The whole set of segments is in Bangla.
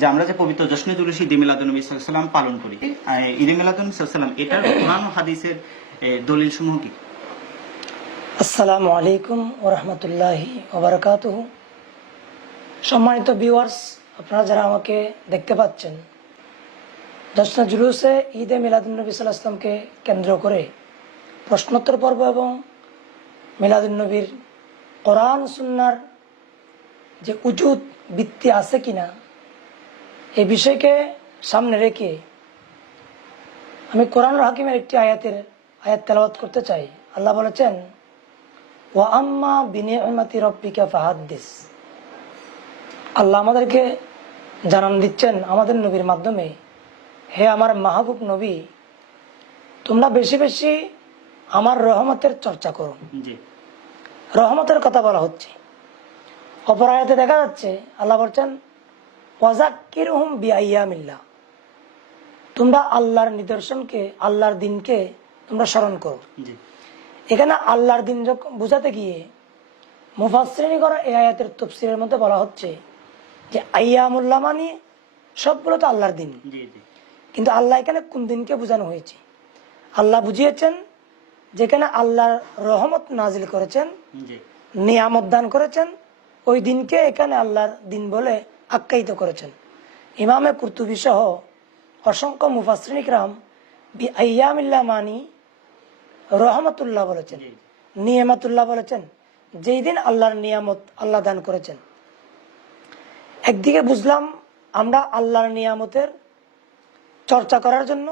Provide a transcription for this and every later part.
যে আমরা যে পবিত্র জশ্নে জুলুস ঈদে মিলাদুন্নবী সাল্লাল্লাহু আলাইহি ওয়াসাল্লাম পালন করি, ঈদে মিলাদুন্নবী সাল্লাল্লাহু আলাইহি ওয়াসাল্লাম এটার কোরআন ও হাদিসের দলিল সমূহ কি? আসসালামু আলাইকুম ওয়া রাহমাতুল্লাহি ওয়া বারাকাতুহু। সম্মানিত ভিউয়ার্স, আপনারা যারা আমাকে দেখতে পাচ্ছেন, জশ্নে জুলুসে ঈদে মিলাদুন্নবী সাল্লাল্লাহু আলাইহি ওয়াসাল্লামকে কেন্দ্র করে প্রশ্নোত্তর পর্ব এবং মিলাদুন্নবীর কোরআন সুন্নাহর যে উজুদ ভিত্তি আছে কিনা এই বিষয়কে সামনে রেখে আমি কোরআনুল হাকিমের একটি আয়াত তেলাওয়াত করতে চাই। আল্লাহ বলেছেন, ওয়া আম্মা বিনিআমাতি রাব্বিকা ফাহাদ্দিস। আল্লাহ আমাদেরকে জানান দিচ্ছেন আমাদের নবীর মাধ্যমে, হে আমার মাহবুব নবী, তোমরা বেশি বেশি আমার রহমতের চর্চা করো। রহমতের কথা বলা হচ্ছে। অপর আয়াতে দেখা যাচ্ছে আল্লাহ বলছেন, ওয়াজাক্কিরহুম বিআইয়ামিল্লাহ, তোমরা আল্লাহর নিদর্শনকে, আল্লাহর দিনকে তোমরা স্মরণ করো। এখানে আল্লাহর দিন বোঝাতে গিয়ে মুফাসসিরিনগণ এই আয়াতের তাফসীরের মধ্যে বলা হচ্ছে যে আইয়ামুল্লাহ মানে সবগুলো তো আল্লাহর দিন, কিন্তু আল্লাহ এখানে কোন দিনকে বোঝানো হয়েছে? আল্লাহ বুঝিয়েছেন যেখানে আল্লাহর রহমত নাজিল করেছেন, নিয়ামত দান করেছেন, ওই দিনকে এখানে আল্লাহর দিন বলে আখ্যায়িত করেছেন। ইমামে কুরতুবী সহ অসংখ্য মুফাসসিরিন ইকরাম বিআইয়ামিল্লাহ মানি রহমতুল্লাহ বলেছেন, নিয়ামতুল্লাহ বলেছেন, যেই দিন আল্লাহর নিয়ামত আল্লাহ দান করেছেন। একদিকে বুঝলাম আমরা আল্লাহর নিয়ামতের চর্চা করার জন্য,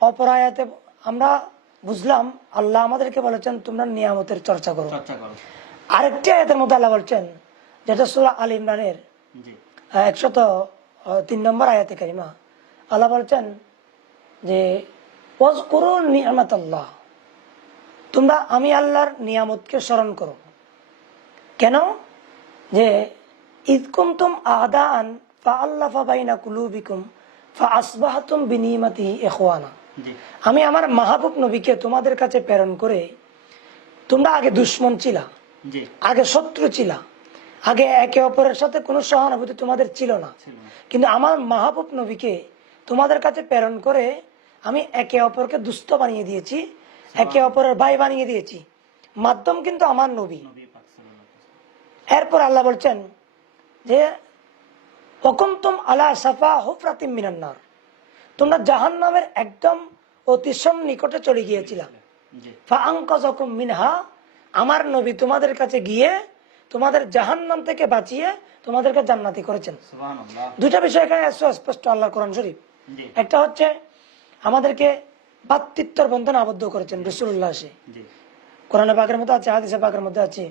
অপর আয়াতে আমরা বুঝলাম আল্লাহ আমাদেরকে বলেছেন তোমরা নিয়ামতের চর্চা করো। আরেকটি আয়াতের মধ্যে আল্লাহ বলছেন, যেটা সূরা আল ইমরানের 103 নম্বর আয়াতে কারিমা, আল্লাহ বলছেন যে ওয়াজকুরু নি'মাতাল্লাহ, তোমরা আমি আল্লাহর নিয়ামতকে স্মরণ করো। কেন? যে ইয কুনতুম আ'দাআন ফাআল্লাফা বাইনা কুলুবিকুম ফাআসবাহতুম বিনিমাতিহি ইখওয়ানা। আমি আমার মাহবুব নবীকে তোমাদের কাছে প্রেরণ করে, তোমরা আগে দুশমন ছিলা, আগে শত্রু ছিলা, আগে একে অপরের সাথে কোনো সহানুভূতি তোমাদের ছিল না, কিন্তু আমার মাহবুব নবীকে তোমাদের কাছে প্রেরণ করে আমি একে অপরকে দুস্থ বানিয়ে দিয়েছি, একে অপরের ভাই বানিয়ে দিয়েছি। মাধ্যম কিন্তু আমার নবী। এরপর আল্লাহ বলছেন যে ওয়াকুনতুম আলা সাফা হুফরাতিম মিনান নার, তোমরা জাহান্নামের একদম অতি নিকটে চলে গিয়েছিলাম। ফাআনকাযাকুম মিনহা, আমার নবী তোমাদের কাছে গিয়ে তোমাদের জাহান্নাম থেকে বাঁচিয়ে তোমাদেরকে জান্নাতি করেছেন। সুবহানাল্লাহ। দুটা বিষয় এখানে স্পষ্ট আল্লাহর কোরআন শরীফ। একটা হচ্ছে আমাদেরকে ভাতৃত্বের বন্ধনে আবদ্ধ করেছেন রাসূলুল্লাহ। কোরআনে পাকের মধ্যে আছে, হাদিসে পাকের মধ্যে আছে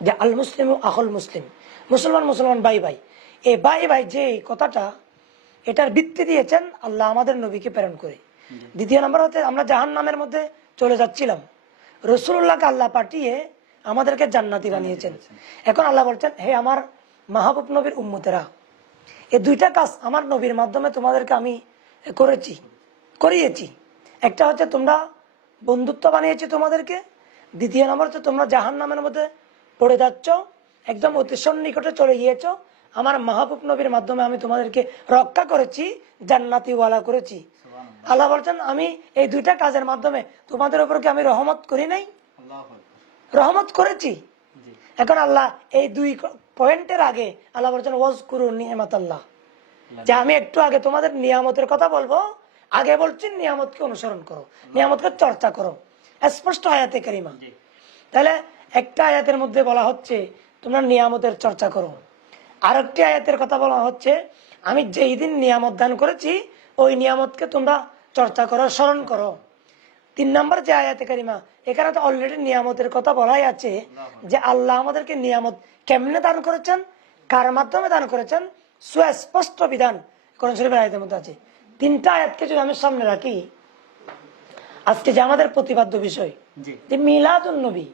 যে আল মুসলিমু আখুল মুসলিম, মুসলমান মুসলমান ভাই ভাই। এই ভাই ভাই যে কথাটা, এটার ভিত্তি দিয়েছেন আল্লাহ আমাদের নবীকে প্রেরণ করে। দ্বিতীয় নম্বর হচ্ছে আমরা জাহান্নামের মধ্যে চলে যাচ্ছিলাম, রাসূলুল্লাহকে আল্লাহ পাঠিয়ে আমাদেরকে জান্নাতি বানিয়েছেন। এখন আল্লাহ বলছেন, হে আমার মাহবুব নবীর উম্মতেরা, এই দুইটা কাজ আমার নবীর মাধ্যমে তোমাদেরকে আমি করিয়েছি। একটা হচ্ছে তোমরা বন্ধুত্ব বানিয়েছি তোমাদেরকে, দ্বিতীয় নম্বর হচ্ছে তোমরা জাহান্নামের মধ্যে পড়ে যাচ্ছ, একদম অতি নিকটে চলে গিয়েছ, আমার মাহবুব নবীর মাধ্যমে আমি তোমাদেরকে রক্ষা করেছি, জান্নাতি ওয়ালা করেছি। আল্লাহ বলছেন আমি এই দুইটা কাজের মাধ্যমে তোমাদের উপর কি আমি রহমত করি নাই? রহমত করেছি। এখন আল্লাহ এই দুই পয়েন্টের আগে আল্লাহ বলছেন ওয়াজকুরু নি'মাতাল্লাহ, যে আমি একটু আগে তোমাদের নিয়ামতের কথা বলবো, আগে বলছি নিয়ামতকে অনুসরণ করো, নিয়ামতকে চর্চা করো। স্পষ্ট আয়াতে কারিমা। তাহলে একটা আয়াতের মধ্যে বলা হচ্ছে তোমরা নিয়ামতের চর্চা করো, আরেকটি আয়াতের কথা বলা হচ্ছে আমি যেই দিন নিয়ামত দান করেছি ওই নিয়ামতকে তোমরা চর্চা করো, স্মরণ করো। 3 নম্বর যে আয়াতে কারিমা, এখানে তো অলরেডি নিয়ামতের কথা বলাই আছে যে আল্লাহ আমাদেরকে নিয়ামত কেমনে দান করেছেন, কার মাধ্যমে দান করেছেন, সুস্পষ্ট বিধান কোরআন শরীফের আয়াতের মধ্যে আছে। 3টা আয়াতকে যদি আমি সামনে রাখি, আজকে যে আমাদের প্রতিপাদ্য বিষয় যে মিলাদুন নবী,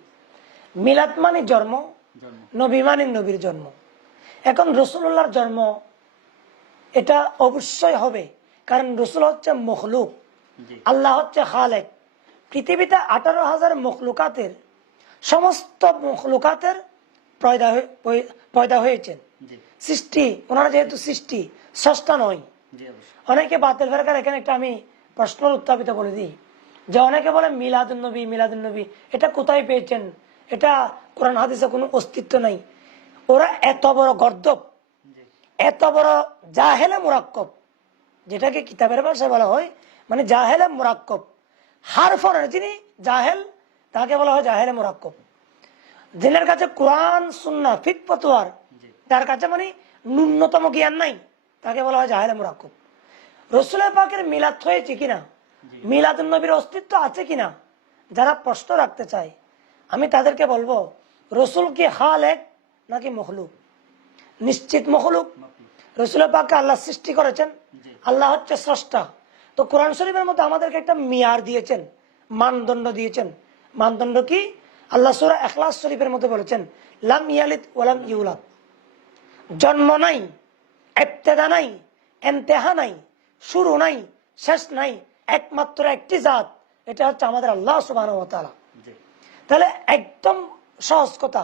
মিলাদ মানে জন্ম, নবী মানে নবীর জন্ম। এখন রাসূলুল্লাহর জন্ম এটা অবশ্যই হবে, কারণ রাসূল হচ্ছে মখলুক, আল্লাহ হচ্ছে খালেক। পৃথিবীতে 18,000 মখলুকাতের সমস্ত মখলুকাতের পয়দা হয়েছেন। জি সৃষ্টি, ওনারা যেহেতু সৃষ্টি, স্রষ্টা নয়। জি অবশ্যই। অনেকে বাতিল ফেরকার এখানে একটা আমি প্রশ্ন উত্থাপিত করে দিই, যে অনেকে বলে মিলাদুন্নবী মিলাদুন্নবী, এটা কোথায় পেয়েছেন? এটা কোরআন হাদিসে কোনো অস্তিত্ব নাই। ওরা এত বড় গর্দব, জি এত বড় জাহেলে মুরাক্কব, যেটাকে কিতাবের ভাষায় বলা হয় মানে জাহেলে মুরাক্কব। হারফনের যিনি জাহেল, তাকে বলা হয় জাহেলে মুরাক্কব। যিনার কাছে কোরআন সুন্নাহ ফিক ফতোয়ার, জি তার কাছে মানে ন্যূনতম জ্ঞান নাই, তাকে বলা হয় জাহেলে মুরাক্কব। রসুলের পাকের মিলাদ হয়েছে কিনা, জি মিলাদুন নবীর অস্তিত্ব আছে কিনা, যারা প্রশ্ন রাখতে চায়, আমি তাদেরকে বলবো রসুল কি খালেক নাকি মখলুক? নিশ্চিত মখলুক। মাকলুক। রসুলের পাককে আল্লাহ সৃষ্টি করেছেন, জি আল্লাহ হচ্ছে স্রষ্টা। তো কোরআন শরীফের মধ্যে আমাদেরকে একটা মিয়ার দিয়েছেন, মানদণ্ড দিয়েছেন। মানদণ্ড কি? আল্লাহ সূরা ইখলাস শরীফের মধ্যে বলেছেন, লাম ইয়ালিদ ওয়ালাম ইউলাদ। জন্ম নাই, ইবতিদা নাই, ইন্তেহা নাই, শুরু নাই, শেষ নাই, একমাত্র একটি জাত, এটা হচ্ছে আমাদের আল্লাহ সুবহানাহু ওয়া তাআলা। জি তাহলে একদম সহজ কথা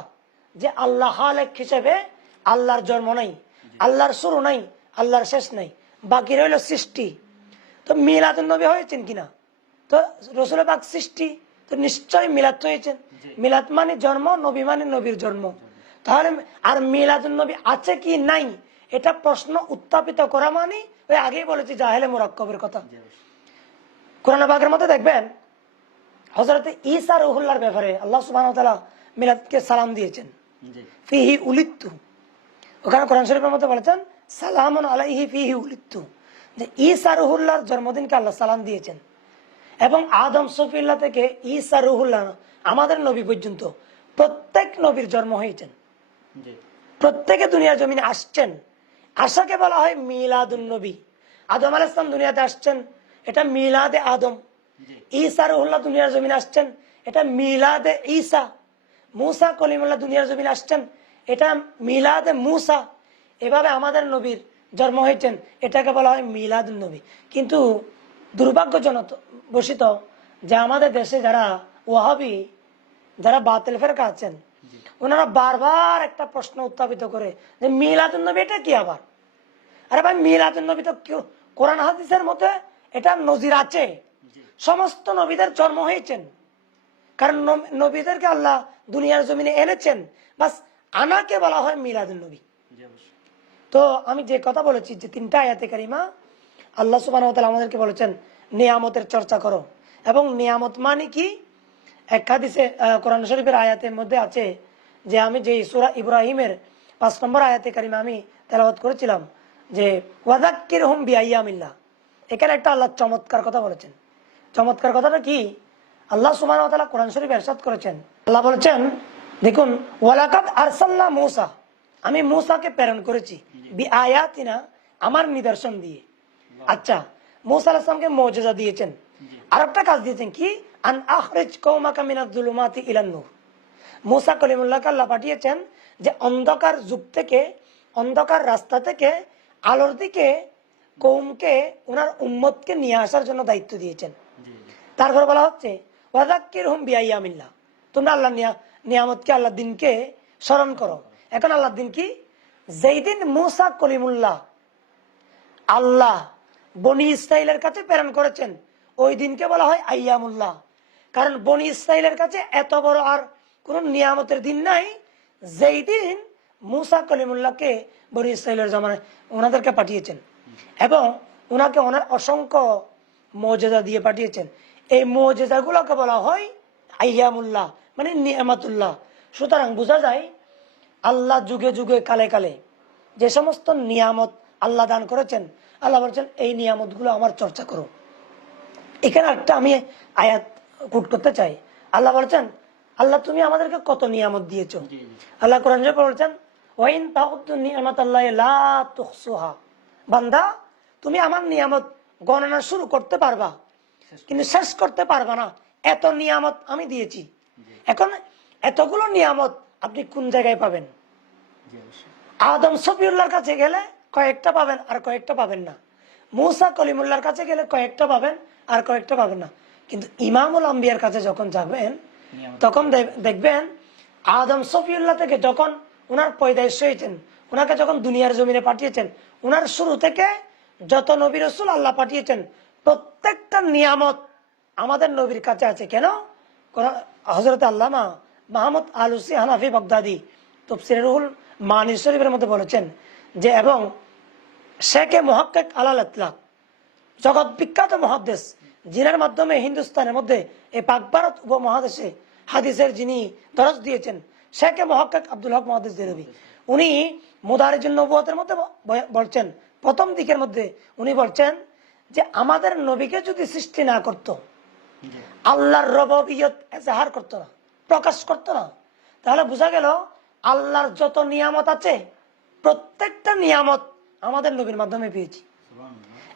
যে আল্লাহ খালেক হিসেবে আল্লাহর জন্ম নাই, আল্লাহর শুরু নাই, আল্লাহর শেষ নাই, বাকি রইল সৃষ্টি। তো মিলাদুন নবী হয়েছেন কিনা? তো রসুল পাক সৃষ্টি, তো নিশ্চয়ই মিলাদ হয়েছেন। জি। মিলাদ মানে জন্ম, নবী মানে নবীর জন্ম। তাহলে আর মিলাদুন নবী আছে কি নাই, এটা প্রশ্ন উত্থাপিত করা মানে ওই আগেই বলেছি জাহেলে মুরাক্কবের কথা। জি অবশ্যই। কোরআন পাকের মধ্যে দেখবেন হযরত ঈসা রুহুল্লাহর ব্যাপারে আল্লাহ সুবহানাহু ওয়া তাআলা মিলাদকে সালাম দিয়েছেন, জি ফিহি উলিদতু। ওখানে কোরআন শরীফের মধ্যে বলেছেন সালামুন আলাইহি ফিহি উলিদতু, যে ঈসা রুহুল্লাহর জন্মদিনকে আল্লাহ সালাম দিয়েছেন। এবং আদম সফিউল্লাহ থেকে ঈসা রুহুল্লাহ আমাদের নবী পর্যন্ত প্রত্যেক নবীর জন্ম হয়েছেন, জি প্রত্যেকে দুনিয়ার জমিনে আসছেন। আশাকে বলা হয় মিলাদুন নবী। আদম আলাইহিস সালাম দুনিয়াতে আসছেন, এটা মিলাদে আদম। জি ঈসা রুহুল্লাহ দুনিয়ার জমিনে আসছেন, এটা মিলাদে ঈসা। মুসা কলিমুল্লাহ দুনিয়ার জমিনে আসছেন, এটা মিলাদে মুসা। এভাবে আমাদের নবীর জন্ম হয়েছেন, এটাকে বলা হয় মিলাদুন নবী। কিন্তু দুর্ভাগ্যজনক বশিত যে আমাদের দেশে যারা ওয়াহাবি, যারা বাতিল ফেরকা আছেন, জি ওনারা বারবার একটা প্রশ্ন উত্থাপিত করে যে মিলাদুন নবী এটা কি আবার? আরে ভাই, মিলাদুন নবী তো কোরআন হাদিসের মধ্যে এটা নজির আছে। জি সমস্ত নবীদের জন্ম হয়েছেন, কারণ নবীদেরকে আল্লাহ দুনিয়ার জমিনে এনেছেন, বাস আনাকে বলা হয় মিলাদুন নবী। জি অবশ্যই। তো আমি যে কথা বলেছি যে তিনটা আয়াতে কারিমা আল্লাহ সুবহানাহু ওয়া তাআলা আমাদেরকে বলেছেন নিয়ামতের চর্চা করো। এবং নিয়ামত মানে কি? এক হাদিসে কোরআন শরীফের আয়াতের মধ্যে আছে যে আমি যে সূরা ইব্রাহিমের 5 নম্বর আয়াতে কারিমা আমি তেলাওয়াত করেছিলাম যে ওয়াযাক্কিরহুম বিআইয়ামিল্লাহ। এখানে একটা আল্লাহ চমৎকার কথা বলেছেন। চমৎকার কথাটা কি? আল্লাহ সুবহানাহু ওয়া তাআলা কোরআন শরীফে ইরশাদ করেছেন, আল্লাহ বলেছেন দেখুন, ওয়ালাকাদ আরসালনা মূসা, আমি মূসাকে প্রেরণ করেছি, বিআয়াতিনা, আমার নিদর্শন দিয়ে। আচ্ছা, মূসা আলাইহিস সালামকে মুজিজা দিয়েছেন, আরেকটা কাজ দিয়েছেন কি? আন আখরিজ কওমাকা মিনাজ-জুলুমাতি ইলান নূর। মূসা কলিমুল্লাহকে আল্লাহ পাঠিয়েছেন যে অন্ধকার যুগ থেকে, অন্ধকার রাস্তা থেকে আলোর দিকে কওমকে, ওনার উম্মতকে নিয়ে আসার জন্য দায়িত্ব দিয়েছেন। জি তারপর বলা হচ্ছে ওয়াযাক্কিরহুম বিআইয়ামিল্লাহ, তোমরা আল্লাহ নিয়ামতকে, আল্লাহর দিনকে স্মরণ করো। এখন আল্লাহর দিন কি? যেই দিন মূসা কলিমুল্লাহ আল্লাহ বনি ইসরাইলের কাছে প্রেরণ করেছেন, ওই দিনকে বলা হয় আইয়ামুল্লাহ। কারণ বনি ইসরাইলের কাছে এত বড় আর কোন নিয়ামতের দিন নাই যেই দিন মূসা কলিমুল্লাহকে বনি ইসরাইলের জমানায় ওনাদেরকে পাঠিয়েছেন, এবং ওনাকে ওনার অসংখ্য মুজিজা দিয়ে পাঠিয়েছেন। এই মুজিজাগুলোকে বলা হয় আইয়ামুল্লাহ, মানে নিয়ামতুল্লাহ। সুতরাং বোঝা যায় আল্লাহ যুগে যুগে কালে কালে যে সমস্ত নিয়ামত আল্লাহ দান করেছেন, আল্লাহ বলছেন এই নিয়ামতগুলো আমার চর্চা করো। এখানে একটা আমি আয়াত কোট করতে চাই। আল্লাহ বলছেন, আল্লাহ তুমি আমাদেরকে কত নিয়ামত দিয়েছো। জি আল্লাহ কোরআন শরীফে বলছেন, ওয়াইন তাউদ্দু নি'মাতাল্লাহি লা তুহসুহা, বান্দা তুমি আমার নিয়ামত গণনা শুরু করতে পারবা কিন্তু শেষ করতে পারবা না, এত নিয়ামত আমি দিয়েছি। এখন এতগুলো নিয়ামত আপনি কোন জায়গায় পাবেন? জি অবশ্যই। আদম সফিউল্লাহর কাছে গেলে কয়েকটা পাবেন আর কয়েকটা পাবেন না। মূসা কলিমুল্লাহর কাছে গেলে কয়েকটা পাবেন আর কয়েকটা পাবেন না। কিন্তু ইমামুল আম্বিয়ার কাছে যখন যাবেন তখন দেখবেন আদম সফিউল্লাহ থেকে যখন ওনার পয়দাইশ হয়েছেন, ওনাকে যখন দুনিয়ার জমিনে পাঠিয়েছেন, ওনার শুরু থেকে যত নবী রাসূল আল্লাহ পাঠিয়েছেন প্রত্যেকটা নিয়ামত আমাদের নবীর কাছে আছে। কেন? হযরত আল্লামা মাহমুদ আলুসি হানাফি বাগদাদি তাফসীরে রুহুল মানী শরীফের মধ্যে বলেছেন যে, এবং শেখে মুহাক্কিক আলাল ইতলাক, জগৎ বিখ্যাত মুহাদ্দিস, জিনার মাধ্যমে হিন্দুস্তানের মধ্যে এই পাক ভারত উপমহাদেশে হাদিসের যিনি দরজ দিয়েছেন, শেখে মুহাক্কিক আব্দুল হক মুহাদ্দিস দেহলভী, উনি মুদারিজুন নবুয়তের মধ্যে বলছেন, প্রথম দিকের মধ্যে উনি বলছেন যে আমাদের নবীকে যদি সৃষ্টি না করত, আল্লাহর রুবুবিয়ত এজাহার করতো না, প্রকাশ করতো না, তাহলে বোঝা গেল আল্লাহর যত নিয়ামত আছে প্রত্যেকটা নিয়ামত আমাদের নবীর মাধ্যমে পেয়েছি।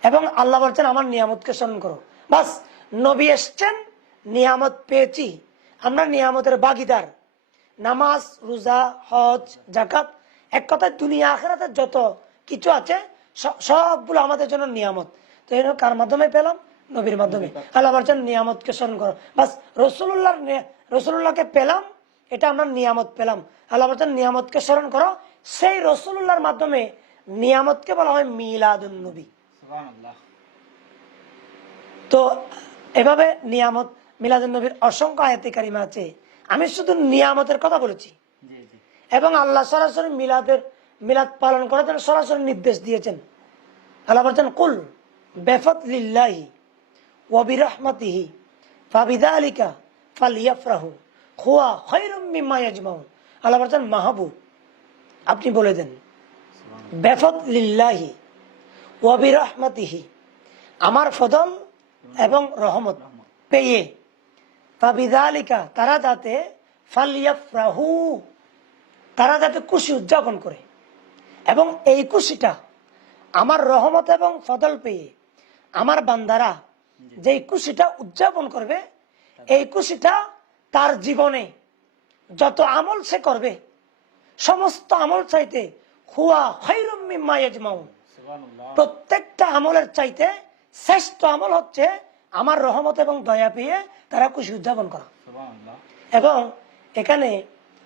এবং আল্লাহ বলছেন আমার নিয়ামতকে স্মরণ করো। বাস, নবী এসছেন, নিয়ামত পেয়েছি, আমরা নিয়ামতের ভাগীদার। নামাজ, রোজা, হজ, যাকাত, এক কথায় দুনিয়া আখিরাতের যত কিছু আছে সবগুলো আমাদের জন্য নিয়ামত। তো এই কার মাধ্যমে পেলাম? নবীর মাধ্যমে। আল্লাহ বলছেন নিয়ামতকে স্মরণ করো। বাস, রসুল্লাহকে পেলাম, এটা আমরা নিয়ামত পেলাম। আল্লাহ বলছেন নিয়ামতকে স্মরণ করো। সেই রসুল্লাহর মাধ্যমে নিয়ামতকে বলা হয় মিলাদুন নবী। তো এভাবে নিয়ামত মিলাদুন নবীর অসংখ্য আয়াতে কারিমা আছে। আমি শুধু নিয়ামতের কথা বলেছি। এবং আল্লাহ সরাসরি মিলাদ পালন করার জন্য সরাসরি নির্দেশ দিয়েছেন। আল্লাহ বলছেন কুল বিফাদলিল্লাহি ওয়া বিরহমাতিহি ফাবিযালিকা ফালইফরাহু হুয়া খায়রুম মিম্মা ইয়াজমাউন। আল্লাহ বলছেন মাহবুব, আপনি বলে দেন বিফাদলিল্লাহি ওয়া বিরহমাতিহি, আমার ফজল এবং রহমত পেয়ে, ফাবিযালিকা, তারা যাতে, ফালইফরাহু, তারা যাতে খুশি উদযাপন করে। এবং এই খুশিটা আমার রহমত এবং ফজল পেয়ে আমার বান্দারা যেই খুশিটা উদযাপন করবে, এই খুশিটা তার জীবনে যত আমল সে করবে সমস্ত আমল চাইতে হুয়া খায়রুম মিম্মা ইয়াজমাউন, প্রত্যেকটা আমলের চাইতে শ্রেষ্ঠ আমল হচ্ছে আমার রহমত এবং দয়া পেয়ে তারা খুশি উদযাপন করা। এবং এখানে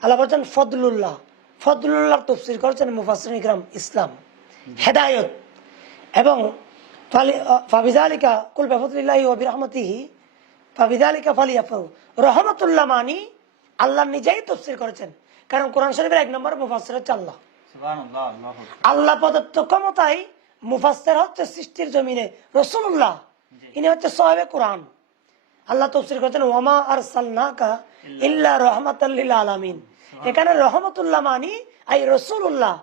আল্লাহ বলছেন ফদলুল্লাহ, ফদলুল্লাহর তাফসীর করেছেন মুফাসসিরিন ইকরাম ইসলাম, হেদায়েত। এবং ফাবিযালিকা কুল বিফাদলিল্লাহি ওয়া বিরহমাতিহি ফাবিযালিকা ফালইফরাহু, রহমাতুল্লাহ মানি আল্লাহ নিজেই তাফসীর করেছেন, কারণ কোরআন শরীফের 1 নম্বর মুফাসসির হচ্ছে আল্লাহ। আল্লাহ প্রদত্ত ক্ষমতায় মুফাসসির হচ্ছে সৃষ্টির জমিনে রাসূলুল্লাহ, ইনি হচ্ছে সাহেবে কোরআন। আল্লাহ তাফসীর করেছেন ওয়ামা আরসালনাকা ইল্লা রাহমাতাল লিল আলামিন। এখানে রহমতুল্লাহ মানি আই রাসূলুল্লাহ,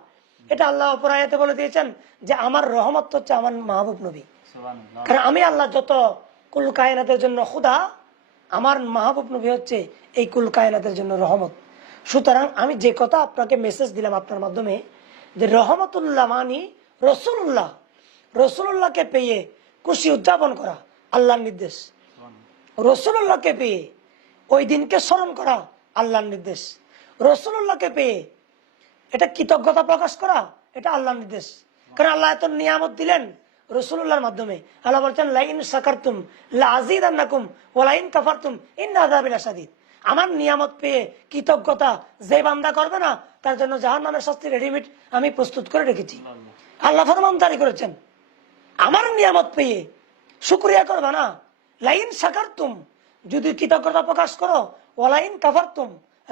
এটা আল্লাহ অপর আয়াতে বলে দিয়েছেন যে আমার রহমত হচ্ছে আমার মাহবুব নবী। কারণ আমি আল্লাহ যত কুল কায়নাতের জন্য খুদা, আমার মাহবুব নবী হচ্ছে এই কুল কায়নাতের জন্য রহমত। সুতরাং আমি যে কথা আপনাকে মেসেজ দিলাম আপনার মাধ্যমে, যে রহমতুল্লাহ মানি রসুল্লাহ, রসুল্লাহকে পেয়ে খুশি উদযাপন করা আল্লাহর নির্দেশ, রসুল্লাহকে পেয়ে ওই দিনকে স্মরণ করা আল্লাহর নির্দেশ, রসুল্লাহকে পেয়ে এটা কৃতজ্ঞতা প্রকাশ করা এটা আল্লাহর নির্দেশ। কারণ আল্লাহ এত নিয়ামত দিলেন রসুল্লাহর মাধ্যমে। আল্লাহ বলছেন লাইন শাকারতুম লাযীদান্নাকুম ওয়া লাইন কাফারতুম ইন্না আযাবি লাশাদীদ। আমার নিয়ামত পেয়ে কৃতজ্ঞতা যে বান্দা করবে না তার জন্য জাহান্নামের শাস্তি রেডিমেড আমি প্রস্তুত করে রেখেছি। আল্লাহ ফরমান জারি করেছেন, আমার নিয়ামত পেয়ে শুকরিয়া করবে না, লাইন শাকারতুম, যদি কৃতজ্ঞতা প্রকাশ করো, ওয়ালাইন কাফারতুম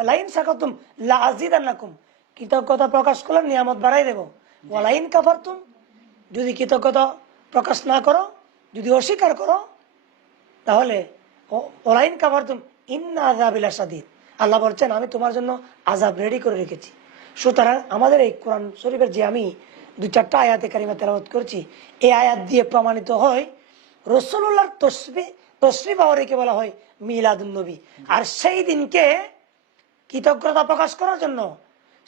লাইন শাকারতুম লাযীদান্নাকুম, কৃতজ্ঞতা প্রকাশ করলে নিয়ামত বাড়াই দেব, ওয়ালাইন কাফারতুম, যদি কৃতজ্ঞতা প্রকাশ না করো, যদি অস্বীকার করো, তাহলে ওয়ালাইন কাফারতুম ইন্না আযাবি লাশাদীদ। আল্লাহ বলছেন আমি তোমার জন্য আযাব রেডি করে রেখেছি। সুতরাং আমাদের এই কোরআন শরীফের যে আমি 2-4টা আয়াতে কারিমা তেলাওয়াত করেছি, এই আয়াত দিয়ে প্রমাণিত হয় রাসূলুল্লাহর তশরিফ আওয়ারকে বলা হয় মিলাদুন নবী। আর সেই দিনকে কৃতজ্ঞতা প্রকাশ করার জন্য,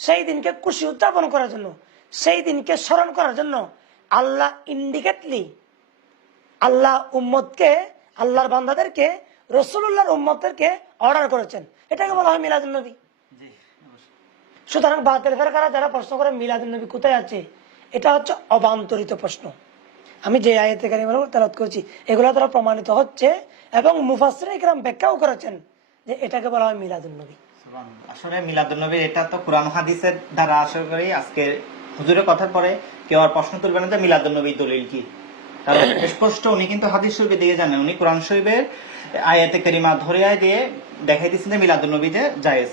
সেই দিনকে খুশি উদযাপন করার জন্য, সেই দিনকে স্মরণ করার জন্য আল্লাহ ইন্ডিকেটলি আল্লাহ উম্মতকে, আল্লাহর বান্দাদেরকে, রাসূলুল্লাহর উম্মতদেরকে অর্ডার করেছেন, এটাকে বলা হয় মিলাদুন নবী। সুতরাং বাতিল ফেরকারা যারা প্রশ্ন করে মিলাদুন নবী কোথায় আছে, এটা হচ্ছে অবান্তরিত প্রশ্ন। আমি যে আয়াতে কারিমাগুলো তেলাওয়াত করেছি এগুলো দ্বারা প্রমাণিত হচ্ছে, এবং মুফাসসিরিন ইকরাম ব্যাখ্যাও করেছেন যে এটাকে বলা হয় মিলাদুন নবী। আসলে মিলাদুন নবী এটা তো কোরআন হাদিসের দ্বারা আশা করি আজকে হুজুরের কথার পরে কেউ আর প্রশ্ন তুলবে না যে মিলাদুন নবীর দলিল কি, কারণ স্পষ্ট উনি কিন্তু হাদিস শরীফের দিকে জানেন, উনি কোরআন শরীফের আয়াতে কারিমা ধরে দিয়ে দেখাই দিচ্ছেন যে মিলাদুন নবী যে জায়েজ।